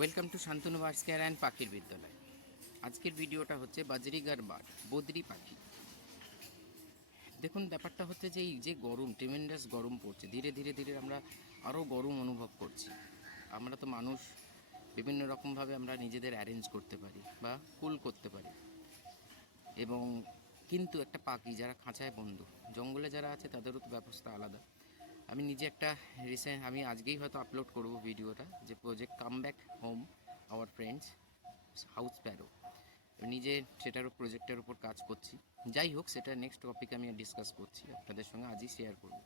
Welcome to Shantanu care and পাখির বিদ্যালয় আজকের ভিডিওটা হচ্ছে বাজরিগার বার্ড বদ্রি পাখি দেখুন ব্যাপারটা হচ্ছে যে এই যে গরম ট্রিমেন্ডাস গরম পড়ছে ধীরে ধীরে ধীরে আমরা আরও গরম অনুভব করছি আমরা তো মানুষ বিভিন্ন রকমভাবে আমরা নিজেদের অ্যারেঞ্জ করতে পারি বা কুল করতে পারি এবং কিন্তু একটা পাখি যারা খাঁচায় বন্ধু জঙ্গলে যারা আছে তাদেরও তো ব্যবস্থা আলাদা আমি নিজে একটা রিসেন্ট আমি আজকেই হয়তো আপলোড করব ভিডিওটা যে project come back home our friends house parrot নিজে সেটার প্রজেক্টের উপর কাজ করছি। যাই হোক, সেটা নেক্সট টপিক আমি ডিসকাস করছি, আপনাদের সঙ্গে আজই শেয়ার করব।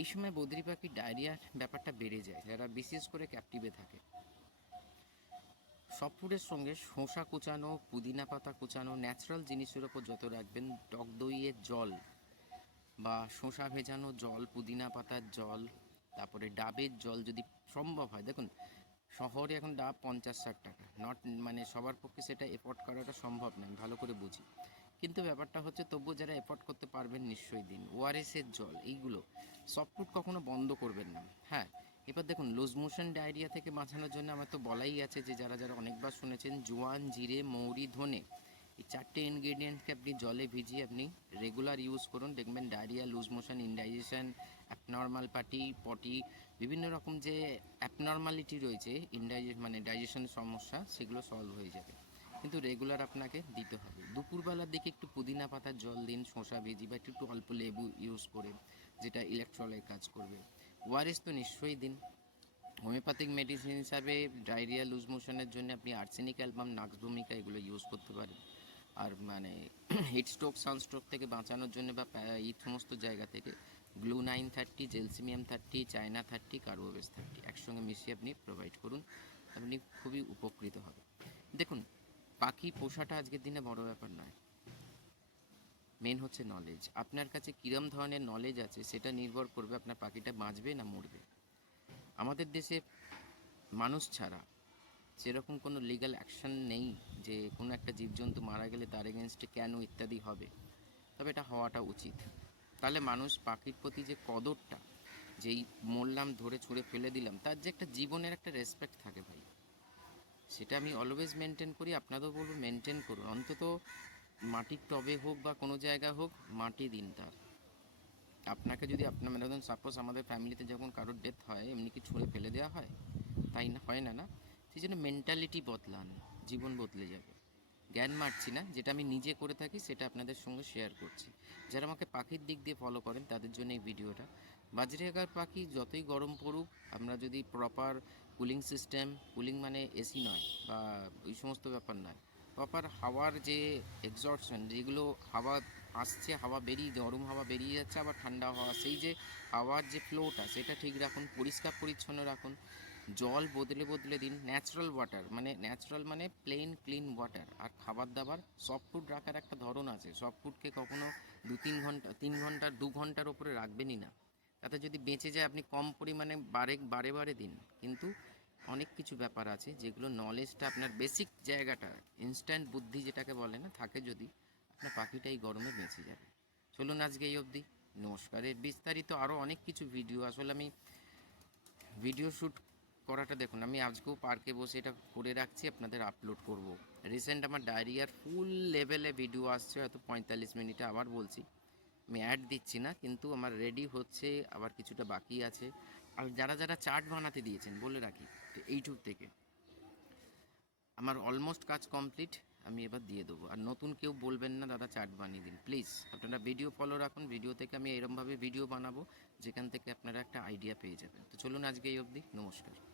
এই সময় বদ্রি পাখির ডায়রিয়ার ব্যাপারটা বেড়ে যায়, যারা বিশেষ করে ক্যাপটিভে থাকে। সব ফুডের সঙ্গে শসা কুচানো, পুদিনা পাতা কুচানো ন্যাচারাল জিনিসের ওপর যত রাখবেন, টক দইয়ের জল বা শসা ভেজানো জল, পুদিনা পাতার জল, তারপরে ডাবের জল যদি সম্ভব হয়। দেখুন, শহরে এখন ডাব পঞ্চাশ ষাট টাকা। নট মানে সবার পক্ষে সেটা এফোর্ড করাটা সম্ভব নয় ভালো করে বুঝি। কিন্তু ব্যাপারটা হচ্ছে, তবুও যারা এফোর্ড করতে পারবেন নিশ্চয়ই দিন। ওআরএসের জল, এইগুলো সফট ফুড কখনো বন্ধ করবেন না। হ্যাঁ এবার দেখুন লুজ মোশন ডায়রিয়া থেকে বাঁচানোর জন্য আমার তো বলাই আছে যে, যারা যারা অনেকবার শুনেছেন, জোয়ান, জিরে, মৌরি, ধনে এই চারটে ইনগ্রেডিয়েন্টকে আপনি জলে ভিজিয়ে আপনি রেগুলার ইউজ করুন। দেখবেন diarrhoea loose motion indigestion abnormal party potty বিভিন্ন রকম যে অ্যাবনর্মালিটি রয়েছে ইনডাইজে মানে ডাইজেশনের সমস্যা, সেগুলো সলভ হয়ে যাবে। কিন্তু রেগুলার আপনাকে দিতে হবে। দুপুরবেলার দিকে একটু পুদিনা পাতার জল দিন, শসা ভেজি বা একটু একটু অল্প লেবু ইউজ করে, যেটা ইলেকট্রলের কাজ করবে। ওয়ারেস তো নিশ্চয়ই দিন। হোমিওপ্যাথিক মেডিসিন হিসাবে ডায়রিয়া লুজ মোশনের জন্য আপনি আর্সেনিক অ্যালবাম নাক্স ভূমিকা এগুলো ইউজ করতে পারেন। আর মানে হিট স্ট্রোক সানস্ট্রোক থেকে বাঁচানোর জন্য বা এই সমস্ত জায়গা থেকে glue nine thirty gelsemium thirty china thirty carbo veg thirty একসঙ্গে মিশিয়ে আপনি প্রোভাইড করুন। আপনি খুবই উপকৃত হবে দেখুন পাখি পোষাটা আজকের দিনে বড় ব্যাপার নয়। মেন হচ্ছে নলেজ আপনার কাছে কিরম ধরনের নলেজ আছে সেটা নির্ভর করবে আপনার পাখিটা বাঁচবে না মরবে। আমাদের দেশে মানুষ ছাড়া সেরকম কোনো লিগ্যাল অ্যাকশন নেই যে কোনো একটা জীবজন্তু মারা গেলে তার এগেনস্টে কেন ইত্যাদি হবে। তবে এটা হওয়াটা উচিত। তাহলে মানুষ পাখির প্রতি যে কদরটা, যেই মরলাম ধরে ছুঁড়ে ফেলে দিলাম, তার যে একটা জীবনের একটা রেসপেক্ট থাকে ভাই। সেটা আমি অলওয়েজ মেনটেন করি আপনাদেরও বলব মেনটেন করুন। অন্তত মাটির টবে হোক বা কোনো জায়গায় হোক, মাটি দিন তার। আপনাকে যদি আপনার মানে সাপোজ আমাদের ফ্যামিলিতে যখন কারোর ডেথ হয়, এমনি কি ছুঁড়ে ফেলে দেওয়া হয়? তাই না, হয় না না? সেই জন্য মেন্টালিটি বদলান, জীবন বদলে যাবে। জ্ঞান মারছি না, যেটা আমি নিজে করে থাকি সেটা আপনাদের সঙ্গে শেয়ার করছি। যারা আমাকে পাখির দিক দিয়ে ফলো করেন, তাদের জন্য এই ভিডিওটা। বাজরিয়াকার পাখি যতই গরম পড়ুক, আমরা যদি প্রপার কুলিং সিস্টেম কুলিং মানে এসি নয় বা ওই সমস্ত ব্যাপার নয় প্রপার হাওয়ার যে এক্সর্শন যেগুলো হাওয়া আসছে, হাওয়া বেরিয়ে, গরম হাওয়া বেরিয়ে যাচ্ছে, আবার ঠান্ডা হাওয়া, সেই যে হাওয়ার যে ফ্লোটা সেটা ঠিক রাখুন, পরিষ্কার পরিচ্ছন্ন রাখুন। জল বদলে বদলে দিন ন্যাচারাল ওয়াটার মানে ন্যাচারাল মানে প্লেন ক্লিন ওয়াটার আর খাবার দাবার সফট ফুড রাখার একটা ধরন আছে। সফট ফুডকে কখনো দু তিন ঘণ্টা তিন ঘণ্টা, দু ঘণ্টার ওপরে রাখবেনই না। তাতে যদি বেঁচে যায়, আপনি কম পরিমাণে বারে বারে বারে দিন। কিন্তু অনেক কিছু ব্যাপার আছে যেগুলো নলেজটা আপনার বেসিক জায়গাটা ইনস্ট্যান্ট বুদ্ধি যেটাকে বলে না, থাকে যদি আপনার পাখিটা এই গরমে বেঁচে যাবে। চলুন আজকে এই অবধি। নমস্কার এর বিস্তারিত আরও অনেক কিছু ভিডিও আসলে আমি ভিডিও শ্যুট করাটা দেখুন, আমি আজকেও পার্কে বসে এটা করে রাখছি, আপনাদের আপলোড করব। রিসেন্ট আমার ডায়রিয়ার ফুল লেভেলে ভিডিও আসছে, হয়তো পঁয়তাল্লিশ মিনিটে আবার বলছি। আমি অ্যাড দিচ্ছি না, কিন্তু আমার রেডি হচ্ছে, আবার কিছুটা বাকি আছে। আর যারা যারা চার্ট বানাতে দিয়েছেন, বলে রাখি, তো এইটুক থেকে। আমার অলমোস্ট কাজ কমপ্লিট আমি এবার দিয়ে দেবো। আর নতুন কেউ বলবেন না, দাদা চার্ট বানিয়ে দিন। প্লিজ আপনারা ভিডিও ফলো রাখুন ভিডিও থেকে আমি এরমভাবে ভিডিও বানাবো, যেখান থেকে আপনারা একটা আইডিয়া পেয়ে যাবেন। তো চলুন আজকে এই অবধি, নমস্কার।